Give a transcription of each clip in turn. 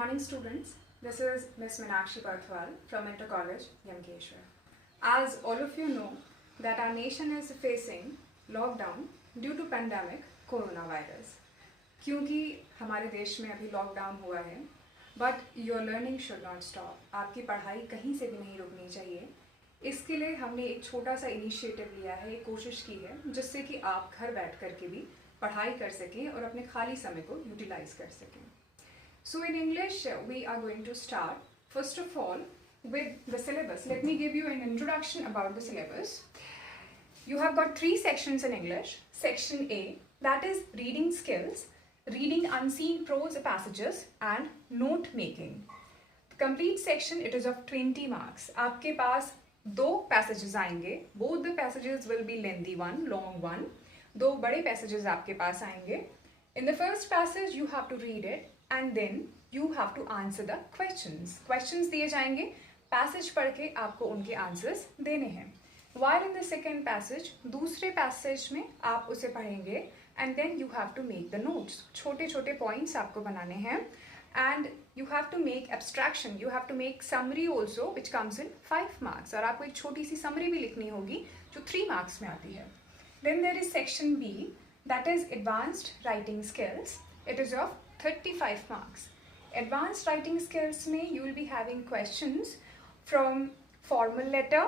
morning, students. This is Miss Meenakshi Parthwal from Inter College, Yamkeshwar. As all of you know, that our nation is facing lockdown due to pandemic coronavirus. क्योंकि हमारे देश में अभी lockdown हुआ है, but your learning should not stop. आपकी पढ़ाई कहीं से भी नहीं रुकनी चाहिए. इसके लिए हमने एक छोटा सा इनिशिएटिव लिया है, एक कोशिश की है, जिससे कि आप घर बैठ कर के भी पढ़ाई कर सकें और अपने खाली समय को यूटिलाइज कर सकें. So in English, we are going to start first of all with the syllabus. Let me give you an introduction about the syllabus. You have got 3 sections in English. Section A, that is reading skills, reading unseen prose passages and note making. The complete section, it is of 20 marks. आपके पास 2 passages आएंगे. Both the passages will be lengthy one, long one. 2 बड़े passages आपके पास आएंगे. In the first passage, you have to read it. And then you have to answer the questions. Questions दिए जाएंगे, passage पढ़ के आपको उनके answers देने हैं. While in the second passage, दूसरे passage में आप उसे पढ़ेंगे and then you have to make the notes. छोटे छोटे points आपको बनाने हैं and you have to make abstraction. You have to make summary also which comes in 5 marks. और आपको एक छोटी सी summary भी लिखनी होगी जो 3 marks में आती है. Then there is section B, that is advanced writing skills. It is of 35 marks. Advanced writing skills में you will be having questions from formal letter,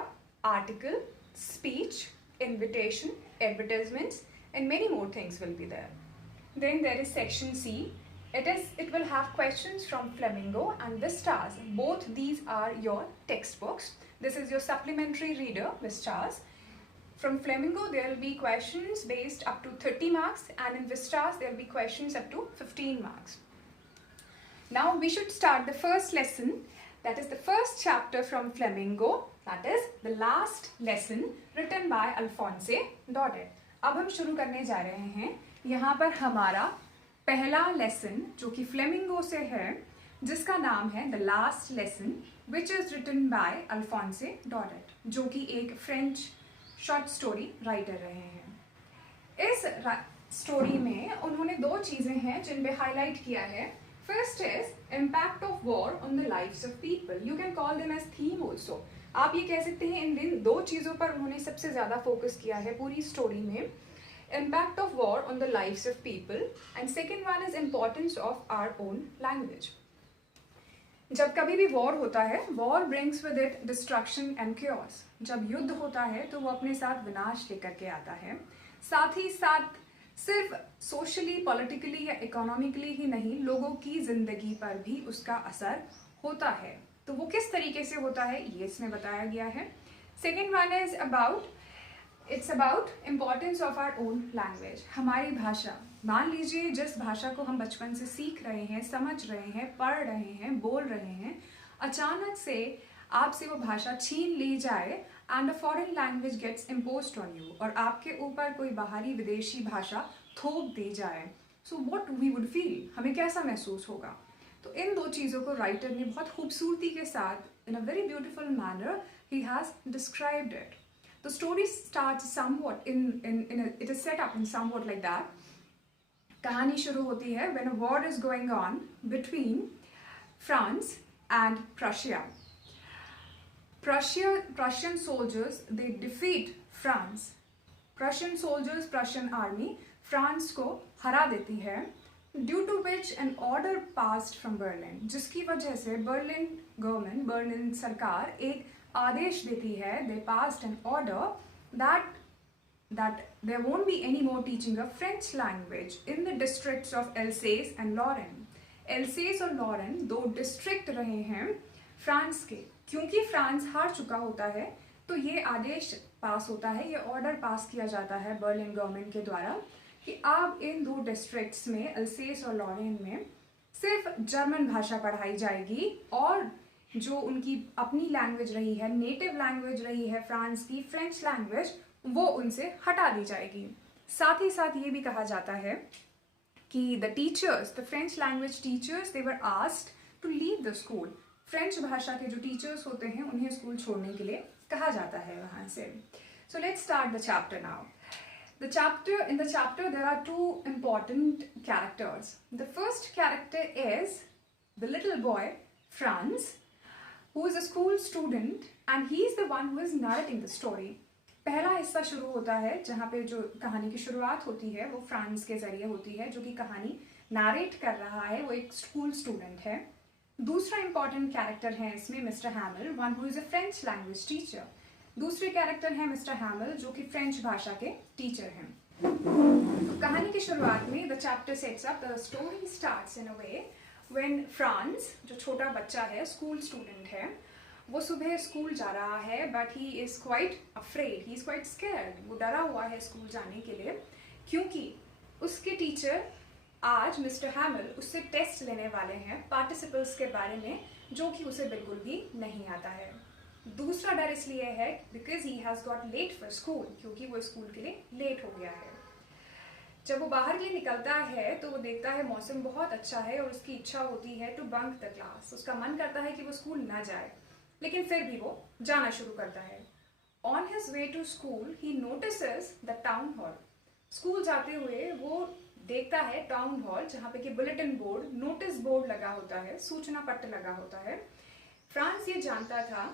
article, speech, invitation, advertisements, and many more things will be there. Then there is section C. It will have questions from Flamingo and Vistas. Both these are your textbooks. This is your supplementary reader, Vistas. From Flamingo, there will be questions based up to 30 marks, and in Vistas, there will be questions up to 15 marks. Now, we should start the first lesson. That is the first chapter from Flamingo. That is the last lesson written by Alphonse Daudet. अब हम शुरू करने जा रहे हैं. यहाँ पर हमारा पहला lesson जो कि Flamingo से है, जिसका नाम है The Last Lesson, which is written by Alphonse Daudet, जो कि एक French शॉर्ट स्टोरी राइटर रहे हैं. इस स्टोरी में उन्होंने 2 चीज़ें हैं जिन पे हाईलाइट किया है. First is impact of war on the lives of people. You can call them as theme also. आप ये कह सकते हैं इन 2 चीज़ों पर उन्होंने सबसे ज़्यादा फोकस किया है पूरी स्टोरी में. Impact of war on the lives of people and second one is importance of our own language. जब कभी भी वॉर होता है, war brings with it destruction and cures. जब युद्ध होता है तो वो अपने साथ विनाश लेकर के आता है. साथ ही साथ सिर्फ सोशली, पॉलिटिकली या इकोनॉमिकली ही नहीं, लोगों की जिंदगी पर भी उसका असर होता है. तो वो किस तरीके से होता है ये इसमें बताया गया है. Second one is it's about importance of our own language. हमारी भाषा, मान लीजिए जिस भाषा को हम बचपन से सीख रहे हैं, समझ रहे हैं, पढ़ रहे हैं, बोल रहे हैं, अचानक से आपसे वो भाषा छीन ली जाए and a foreign language gets imposed on you, और आपके ऊपर कोई बाहरी विदेशी भाषा थोप दी जाए. So what we would feel, हमें कैसा महसूस होगा. तो इन 2 चीज़ों को राइटर ने बहुत खूबसूरती के साथ in a very beautiful manner he has described it. The story starts somewhat it is set up in somewhat like that. कहानी शुरू होती है when a war is going on between France and Prussia. Prussian soldiers, they defeat France. Prussian soldiers, Prussian army, France को हरा देती है. Due to which an order passed from Berlin, जिसकी वजह से बर्लिन सरकार एक आदेश देती है. They passed an order that there won't be any more teaching of French language in the districts of Alsace and Lorraine. Alsace और Lorraine 2 district रहे हैं फ्रांस के. क्योंकि फ्रांस हार चुका होता है तो ये आदेश पास होता है, ये ऑर्डर पास किया जाता है बर्लिन गवर्नमेंट के द्वारा कि अब इन 2 डिस्ट्रिक्ट्स में, अल्सेस और लॉरेन में, सिर्फ जर्मन भाषा पढ़ाई जाएगी और जो उनकी अपनी लैंग्वेज रही है, नेटिव लैंग्वेज रही है फ्रांस की, फ्रेंच लैंग्वेज, वो उनसे हटा दी जाएगी. साथ ही साथ ये भी कहा जाता है कि the teachers, the French language teachers, they were asked to leave the school. French भाषा के जो टीचर्स होते हैं उन्हें स्कूल छोड़ने के लिए कहा जाता है वहाँ से. So let's start the chapter now. In the chapter there are 2 important characters. The first character is the little boy Franz, who is a school student and he is the one who is narrating the story. पहला हिस्सा शुरू होता है जहाँ पे जो कहानी की शुरुआत होती है वो फ्रांस के जरिए होती है, जो कि कहानी नारेट कर रहा है, वो एक स्कूल स्टूडेंट है. दूसरा इंपॉर्टेंट कैरेक्टर है इसमें mister हैमिल, one who is a French language teacher. दूसरे कैरेक्टर है मिस्टर हैमिल जो कि फ्रेंच भाषा के टीचर हैं. तो कहानी की शुरुआत में the chapter sets up, the story starts in a way when France, जो छोटा बच्चा है, स्कूल स्टूडेंट है, वो सुबह स्कूल जा रहा है but he is quite afraid, he is quite scared. वो डरा हुआ है स्कूल जाने के लिए क्योंकि उसके टीचर आज मिस्टर हैमिल उससे टेस्ट लेने वाले हैं पार्टिसिपल्स के बारे में, जो कि उसे बिल्कुल भी नहीं आता है. दूसरा डर इसलिए है because he has got late for school, क्योंकि वो स्कूल के लिए लेट हो गया है. जब वो बाहर के लिए निकलता है तो वो देखता है मौसम बहुत अच्छा है और उसकी इच्छा होती है टू बंक द क्लास. उसका मन करता है कि वो स्कूल ना जाए, लेकिन फिर भी वो जाना शुरू करता है. On his way to school he notices the town hall. School जाते हुए वो देखता है टाउन हॉल, जहाँ पे कि बुलेटिन बोर्ड, नोटिस बोर्ड लगा होता है, सूचना पत्र लगा होता है. फ्रांस ये जानता था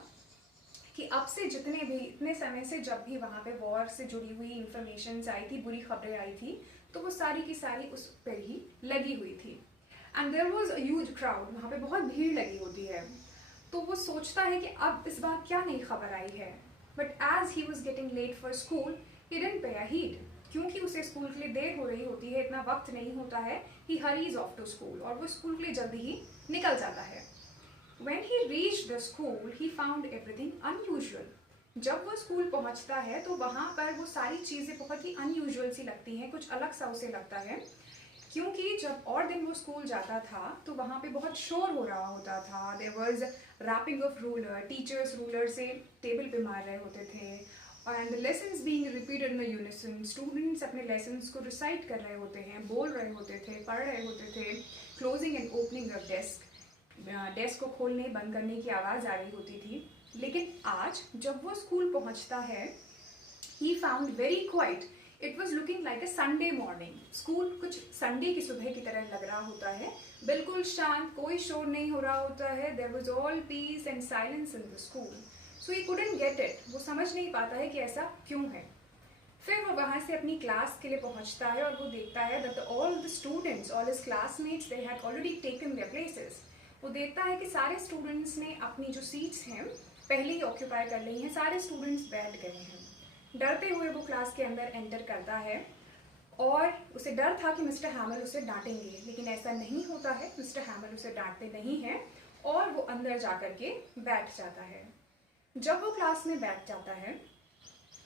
कि अब से जितने भी इतने समय से जब भी वहाँ पे वॉर से जुड़ी हुई इंफॉर्मेशन आई थी, बुरी खबरें आई थी, तो वो सारी की सारी उस पर ही लगी हुई थी. And there was a huge crowd, वहाँ पे बहुत भीड़ लगी होती है. तो वो सोचता है कि अब इस बार क्या नई खबर आई है. But as he was getting late for school he didn't pay a heed, क्योंकि उसे स्कूल के लिए देर हो रही होती है, इतना वक्त नहीं होता है. ही हरीज ऑफ टू स्कूल, और वो स्कूल के लिए जल्दी ही निकल जाता है. When he reached the school, he found everything unusual. जब वो स्कूल पहुंचता है तो वहाँ पर वो सारी चीज़ें बहुत ही अनयूजुअल सी लगती हैं, कुछ अलग सा उसे लगता है, क्योंकि जब और दिन वो स्कूल जाता था तो वहाँ पे बहुत शोर हो रहा होता था. There was rapping of ruler, teachers ruler से टेबल पे मार रहे होते थे, and the lessons being repeated in the unison. Students अपने lessons को recite कर रहे होते हैं, बोल रहे होते थे, पढ़ रहे होते थे. Closing and opening of desk, desk को खोलने बंद करने की आवाज़ आ रही होती थी. लेकिन आज जब वो स्कूल पहुंचता है, he found very quite. It was looking like a Sunday morning. School कुछ संडे की सुबह की तरह लग रहा होता है, बिल्कुल शांत, कोई शोर नहीं हो रहा होता है. There was all peace and silence in the school. So he couldn't get it, वो समझ नहीं पाता है कि ऐसा क्यों है. फिर वो वहाँ से अपनी क्लास के लिए पहुँचता है और वो देखता है that all the students, all his classmates, they had already taken their places. वो देखता है कि सारे स्टूडेंट्स ने अपनी जो सीट्स हैं पहले ही ऑक्यूपाई कर ली हैं, सारे स्टूडेंट्स बैठ गए हैं. डरते हुए वो क्लास के अंदर एंटर करता है और उसे डर था कि मिस्टर हैमिल उसे डांटेंगे, लेकिन ऐसा नहीं होता है. मिस्टर हैमिल उसे डांटते नहीं हैं और वो अंदर जा कर के बैठ जाता है. जब वो क्लास में बैठ जाता है,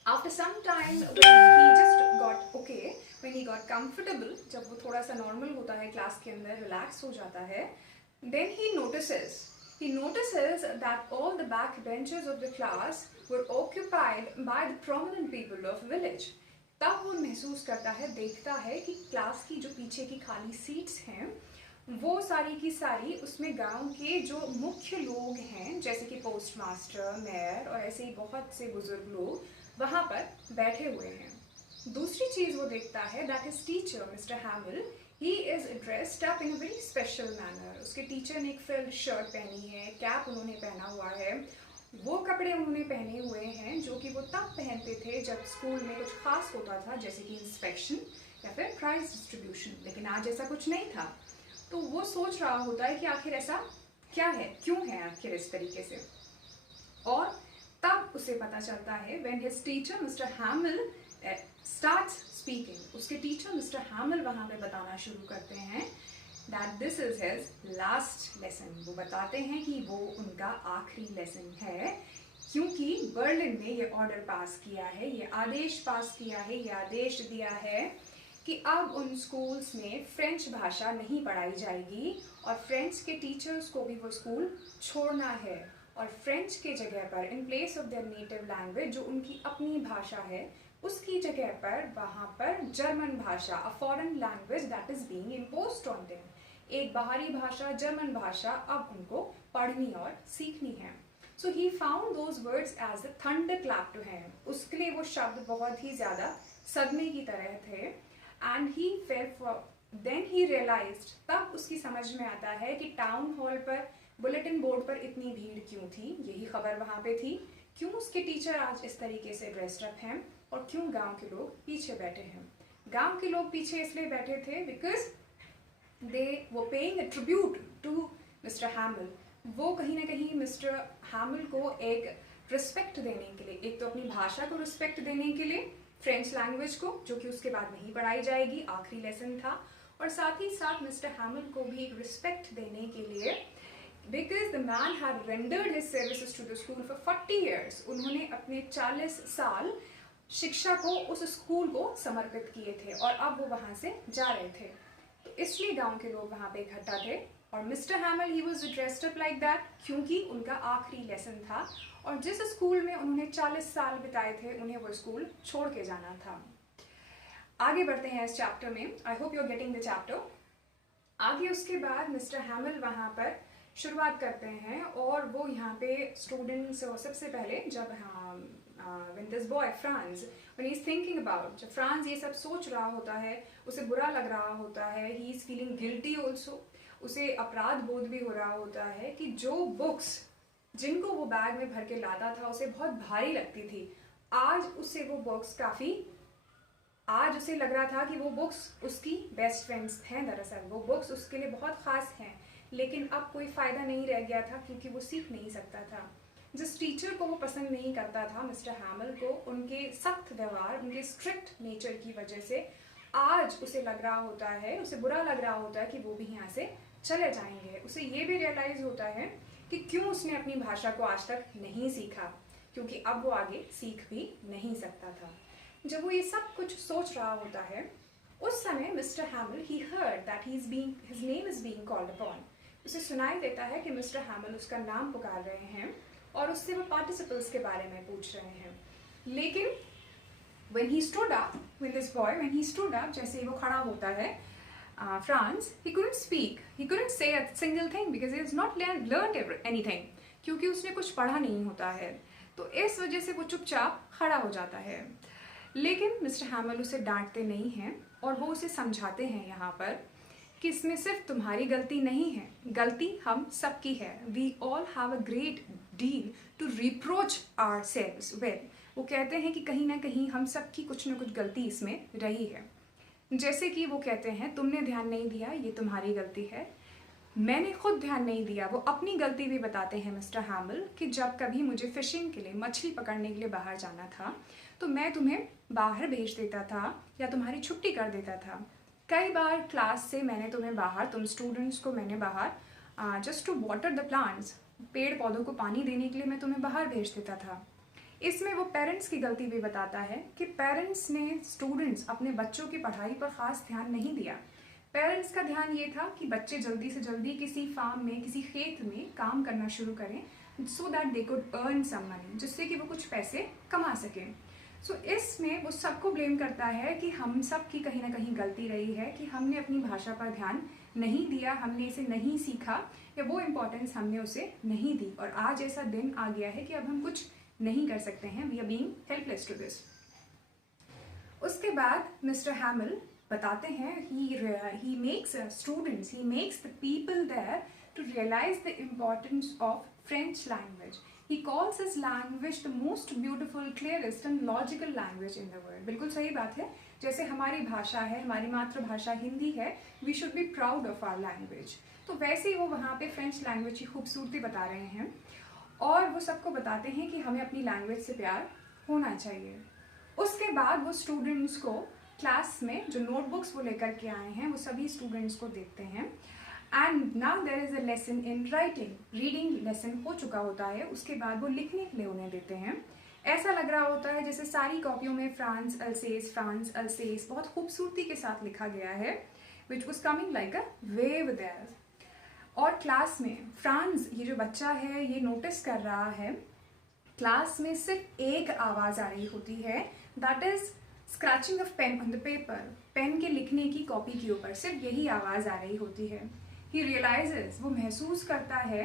after some time when he just got okay, when he got comfortable, जब वो थोड़ा सा नॉर्मल होता है, क्लास के अंदर रिलैक्स हो जाता है, then he notices that all the back benches of the class were occupied by the prominent people of village. तब वो महसूस करता है, देखता है कि क्लास की जो पीछे की खाली सीट्स हैं वो सारी की सारी उसमें गांव के जो मुख्य लोग हैं, जैसे कि पोस्ट मास्टर, मेयर और ऐसे ही बहुत से बुजुर्ग लोग वहाँ पर बैठे हुए हैं. दूसरी चीज़ वो देखता है that is teacher mister हैमिल. He is dressed up in a very special manner. उसके टीचर ने एक फ्रिल्ड शर्ट पहनी है, कैप उन्होंने पहना हुआ है. वो कपड़े उन्होंने पहने हुए हैं जो कि वो तब पहनते थे जब स्कूल में कुछ खास होता था, जैसे कि इंस्पेक्शन या फिर प्राइज डिस्ट्रीब्यूशन. लेकिन आज ऐसा कुछ नहीं था. तो वो सोच रहा होता है कि आखिर ऐसा क्या है, क्यों है आखिर इस तरीके से. और तब उसे पता चलता है when his teacher Mr. Hamill starts speaking. उसके टीचर मिस्टर हैमिल वहाँ पे बताना शुरू करते हैं that this is his last lesson. वो बताते हैं कि वो उनका आखिरी लेसन है, क्योंकि बर्लिन ने ये ऑर्डर पास किया है, ये आदेश पास किया है, ये आदेश दिया है कि अब उन स्कूल्स में फ्रेंच भाषा नहीं पढ़ाई जाएगी और फ्रेंच के टीचर्स को भी वो स्कूल छोड़ना है. और फ्रेंच के जगह पर, in place of their native language, जो उनकी अपनी भाषा है, उसकी जगह पर वहाँ पर जर्मन भाषा, अ foreign language that is being imposed on them, एक बाहरी भाषा, जर्मन भाषा अब उनको पढ़नी और सीखनी है. So he found those words as a thunderclap to him. उसके लिए वो शब्द बहुत ही ज़्यादा सदमे की तरह थे. And he felt then he realised, तब उसकी समझ में आता है कि टाउन हॉल पर बुलेटिन बोर्ड पर इतनी भीड़ क्यों थी। यही खबर वहाँ पे थी, क्यों उसके टीचर आज इस तरीके से ड्रेस्ड अप हैं और क्यों गांव के लोग पीछे बैठे हैं। गांव के लोग पीछे इसलिए बैठे थे because they were paying a tribute to Mr Hamel. वो कहीं ना कहीं मिस्टर हैमिल को एक रिस्पेक्ट देने के लिए, एक तो अपनी भाषा को रिस्पेक्ट देने के लिए, फ्रेंच लैंग्वेज को, जो कि उसके बाद नहीं पढ़ाई जाएगी, आखिरी लेसन था, और साथ ही साथ मिस्टर हैमिल को भी एक रिस्पेक्ट देने के लिए, because the man had rendered his services to the school for 40 years। उन्होंने अपने 40 साल शिक्षा को उस स्कूल को समर्पित किए थे और अब वो वहाँ से जा रहे थे, तो इसलिए गांव के लोग वहाँ पे इकट्ठा थे। और mister हैमिल he was dressed up like that क्योंकि उनका आखिरी लेसन था और जिस स्कूल में उन्होंने 40 साल बिताए थे उन्हें वो स्कूल छोड़ के जाना था। आगे बढ़ते हैं इस चैप्टर में। I hope you are getting the chapter. आगे उसके बाद मिस्टर हैमिल वहाँ पर शुरुआत करते हैं और वो यहाँ पे स्टूडेंट्स, सबसे पहले जब when this boy Franz, when he's thinking about, जब फ्रांस ये सब सोच रहा होता है, उसे बुरा लग रहा होता है, he is feeling guilty also, उसे अपराध बोध भी हो रहा होता है कि जो बुक्स जिनको वो बैग में भर के लाता था उसे बहुत भारी लगती थी, आज उसे वो बुक्स आज उसे लग रहा था कि वो बुक्स उसकी बेस्ट फ्रेंड्स हैं। दरअसल वो बुक्स उसके लिए बहुत ख़ास हैं, लेकिन अब कोई फ़ायदा नहीं रह गया था क्योंकि वो सीख नहीं सकता था। जिस टीचर को वो पसंद नहीं करता था मिस्टर हैमिल को, उनके सख्त व्यवहार, उनके स्ट्रिक्ट नेचर की वजह से आज उसे लग रहा होता है, उसे बुरा लग रहा होता है कि वो भी यहाँ से चले जाएंगे। उसे ये भी रियलाइज़ होता है कि क्यों उसने अपनी भाषा को आज तक नहीं सीखा, क्योंकि अब वो आगे सीख भी नहीं सकता था। जब वो ये सब कुछ सोच रहा होता है उस समय mister हैमिल he heard that his name is being called upon. उसे सुनाई देता है कि मिस्टर हैमिल उसका नाम पुकार रहे हैं और उससे वो पार्टिसिपल्स के बारे में पूछ रहे हैं। लेकिन when he stood up, जैसे ही वो खड़ा होता है, France, he couldn't speak, he couldn't say a single thing because he has not learned anything, क्योंकि उसने कुछ पढ़ा नहीं होता है, तो इस वजह से वो चुपचाप खड़ा हो जाता है। लेकिन मिस्टर हैमिल उसे डांटते नहीं हैं और वो उसे समझाते हैं यहाँ पर कि इसमें सिर्फ तुम्हारी गलती नहीं है, गलती हम सबकी है। We all have a great deal to reproach ourselves with. वो कहते हैं कि कहीं ना कहीं हम सबकी कुछ ना कुछ गलती इसमें रही है। जैसे कि वो कहते हैं तुमने ध्यान नहीं दिया, ये तुम्हारी गलती है, मैंने खुद ध्यान नहीं दिया। वो अपनी गलती भी बताते हैं मिस्टर हैमिल कि जब कभी मुझे फिशिंग के लिए, मछली पकड़ने के लिए बाहर जाना था तो मैं तुम्हें बाहर भेज देता था या तुम्हारी छुट्टी कर देता था। कई बार क्लास से मैंने तुम्हें बाहर, तुम स्टूडेंट्स को मैंने बाहर just to water the plants, पेड़ पौधों को पानी देने के लिए मैं तुम्हें बाहर भेज देता था। इसमें वो पेरेंट्स की गलती भी बताता है कि पेरेंट्स ने, स्टूडेंट्स अपने बच्चों की पढ़ाई पर ख़ास ध्यान नहीं दिया। पेरेंट्स का ध्यान ये था कि बच्चे जल्दी से जल्दी किसी फार्म में, किसी खेत में काम करना शुरू करें so that they could earn some money, जिससे कि वो कुछ पैसे कमा सकें। सो इसमें वो सबको ब्लेम करता है कि हम सब की कहीं ना कहीं गलती रही है कि हमने अपनी भाषा पर ध्यान नहीं दिया, हमने इसे नहीं सीखा या वो इम्पोर्टेंस हमने उसे नहीं दी, और आज ऐसा दिन आ गया है कि अब हम कुछ नहीं कर सकते हैं। We are being helpless to this. उसके बाद मिस्टर हैमिल बताते हैं he makes students, he makes the people there to realize the importance of French language. He calls his language the most beautiful, clearest and logical language in the world. बिल्कुल सही बात है, जैसे हमारी भाषा है, हमारी मातृभाषा हिंदी है, we should be proud of our language. तो वैसे ही वो वहाँ पे फ्रेंच लैंग्वेज की खूबसूरती बता रहे हैं और वो सबको बताते हैं कि हमें अपनी लैंग्वेज से प्यार होना चाहिए। उसके बाद वो स्टूडेंट्स को क्लास में जो नोटबुक्स वो लेकर के आए हैं वो सभी स्टूडेंट्स को देखते हैं। And now there is a lesson in writing, reading lesson हो चुका होता है, उसके बाद वो लिखने के लिए उन्हें देते हैं। ऐसा लग रहा होता है जैसे सारी कॉपियों में फ्रांस अल्सेस बहुत खूबसूरती के साथ लिखा गया है, which was coming like a wave there. और क्लास में फ्रांस, ये जो बच्चा है, ये नोटिस कर रहा है क्लास में सिर्फ एक आवाज़ आ रही होती है, that is scratching of pen on the paper. Pen के लिखने की कॉपी के ऊपर सिर्फ यही आवाज़ आ रही होती है। ही रियलाइजेस, वो महसूस करता है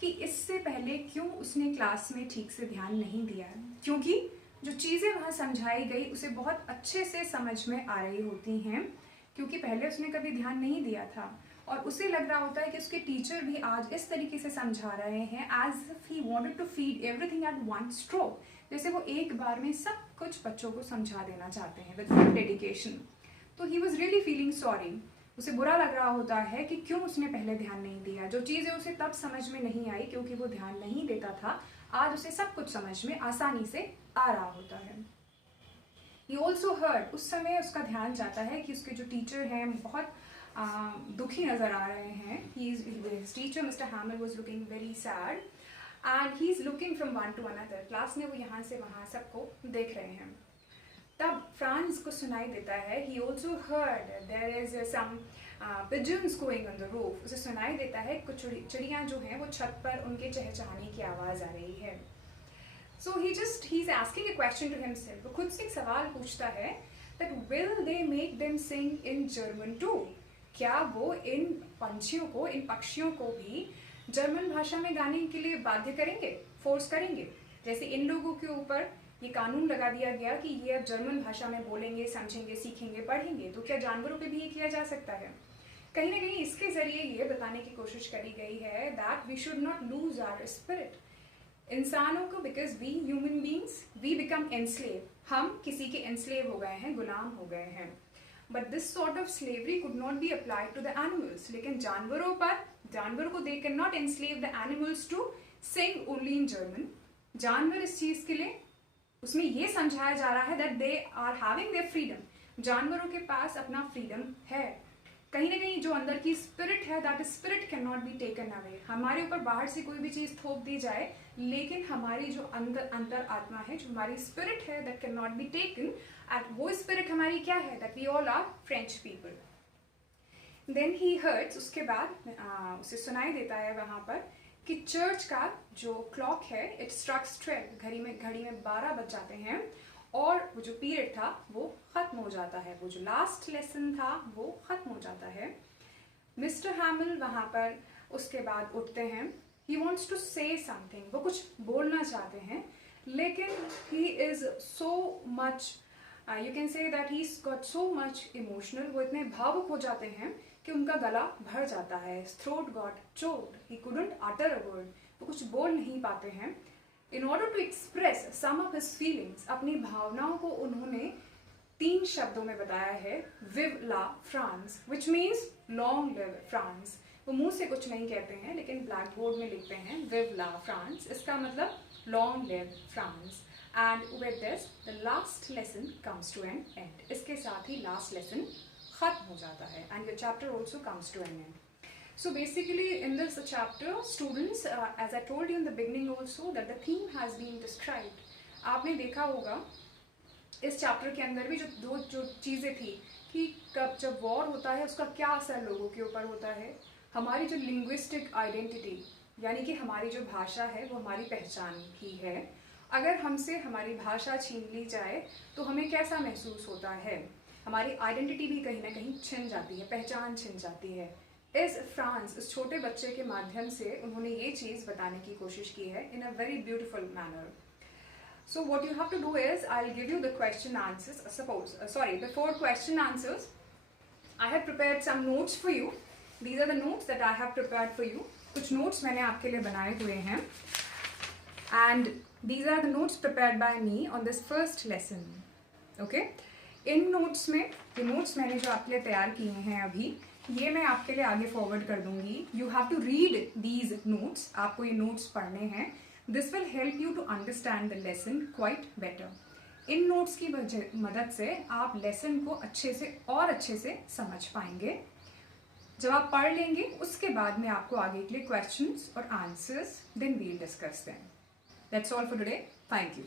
कि इससे पहले क्यों उसने क्लास में ठीक से ध्यान नहीं दिया, क्योंकि जो चीज़ें वहाँ समझाई गई उसे बहुत अच्छे से समझ में आ रही होती हैं, क्योंकि पहले उसने कभी ध्यान नहीं दिया था और उसे लग रहा होता है कि उसके टीचर भी आज इस तरीके से समझा रहे हैं as if he wanted to feed everything at one stroke, जैसे वो एक बार में सब कुछ बच्चों को समझा देना चाहते हैं विद फुल डेडिकेशन। तो he was really feeling sorry, उसे बुरा लग रहा होता है कि क्यों उसने पहले ध्यान नहीं दिया। जो चीज़ें उसे तब समझ में नहीं आई क्योंकि वो ध्यान नहीं देता था, आज उसे सब कुछ समझ में आसानी से आ रहा होता है। He also heard, उस समय उसका ध्यान जाता है कि उसके जो टीचर हैं बहुत दुखी नज़र आ रहे हैं। His teacher Mr. Hamill was looking very sad and he's looking from one to another. Class में वो यहाँ से वहाँ सबको देख रहे हैं। तब फ्रांस को सुनाई देता है, he also heard there is some pigeons going on the roof. उसे सुनाई देता है कुछ चिड़ियाँ जो हैं वो छत पर उनके चहचहाने की आवाज़ आ रही है। So he's asking a question to himself. वो खुद से एक सवाल पूछता है that will they make them sing in German too? क्या वो इन पंछियों को, इन पक्षियों को भी जर्मन भाषा में गाने के लिए बाध्य करेंगे, फोर्स करेंगे? जैसे इन लोगों के ऊपर ये कानून लगा दिया गया कि ये अब जर्मन भाषा में बोलेंगे, समझेंगे, सीखेंगे, पढ़ेंगे, तो क्या जानवरों पे भी ये किया जा सकता है? कहीं ना कहीं इसके जरिए ये बताने की कोशिश करी गई है that we should not lose our spirit. इंसानों को, because we human beings we become enslave, हम किसी के एनस्लेव हो गए हैं, गुलाम हो गए हैं। But this sort of slavery could not be applied to the animals. लेकिन जानवरों पर, जानवरों को they can not enslave the animals to sing only in German. जानवर इस चीज़ के लिए, उसमें ये समझाया जा रहा है that they are having their freedom, जानवरों के पास अपना फ्रीडम है। कहीं ना कहीं जो अंदर की स्पिरिट है, that spirit can not be taken away. हमारे ऊपर बाहर से कोई भी चीज़ थोप दी जाए, लेकिन हमारी जो अंतर आत्मा है, जो हमारी स्पिरिट है, that can not be taken. And वो स्पिरिट हमारी क्या है? That we all are French people. Then he hurts, उसके बाद उसे सुनाई देता है वहाँ पर कि चर्च का जो क्लॉक है, इट स्ट्रक्स 12, घड़ी में 12 बज जाते हैं और वो जो पीरियड था वो ख़त्म हो जाता है, वो जो लास्ट लेसन था वो ख़त्म हो जाता है। मिस्टर हैमिल वहाँ पर उसके बाद उठते हैं। He wants to say something, वो कुछ बोलना चाहते हैं, लेकिन he is so much, you can say that he got so much emotional, वो इतने भावुक हो जाते हैं कि उनका गला भर जाता है। Throat got choked, he couldn't utter a word, वो कुछ बोल नहीं पाते हैं। In order to express some of his feelings, अपनी भावनाओं को उन्होंने 3 शब्दों में बताया है, Vive la France, which means long live France। वो मुंह से कुछ नहीं कहते हैं, लेकिन ब्लैक बोर्ड में लिखते हैं Vive la France, इसका मतलब long live France। And with this, the last lesson comes to an end। इसके साथ ही last lesson खत्म हो जाता है, and your chapter also comes to an end। So basically in this chapter, students, as I told you in the beginning also, that the theme has been described। आपने देखा होगा इस चैप्टर के अंदर भी जो चीज़ें थी कि कब जब वॉर होता है उसका क्या असर लोगों के ऊपर होता है, हमारी जो लिंग्विस्टिक आइडेंटिटी, यानी कि हमारी जो भाषा है वो हमारी पहचान ही है। अगर हमसे हमारी भाषा छीन ली जाए तो हमें कैसा महसूस होता है? हमारी आइडेंटिटी भी कहीं ना कहीं छिन जाती है, पहचान छिन जाती है। फ्रांस, इस छोटे बच्चे के माध्यम से उन्होंने ये चीज़ बताने की कोशिश की है in a very beautiful manner. So what you have to do is, I will give you the question answers. Before question answers I have prepared some notes for you. These are the notes that I have prepared for you. कुछ notes मैंने आपके लिए बनाए हुए हैं, and these are the notes prepared by me on this first lesson. Okay, इन notes में, ये नोट्स मैंने जो आपके लिए तैयार किए हैं अभी, ये मैं आपके लिए आगे फॉरवर्ड कर दूंगी। You have to read these notes, आपको ये नोट्स पढ़ने हैं। This will help you to understand the lesson quite better. इन नोट्स की मदद से आप लेसन को अच्छे से समझ पाएंगे। जब आप पढ़ लेंगे उसके बाद में आपको आगे के लिए क्वेश्चंस और answers, then we'll discuss them. That's all for today. Thank you.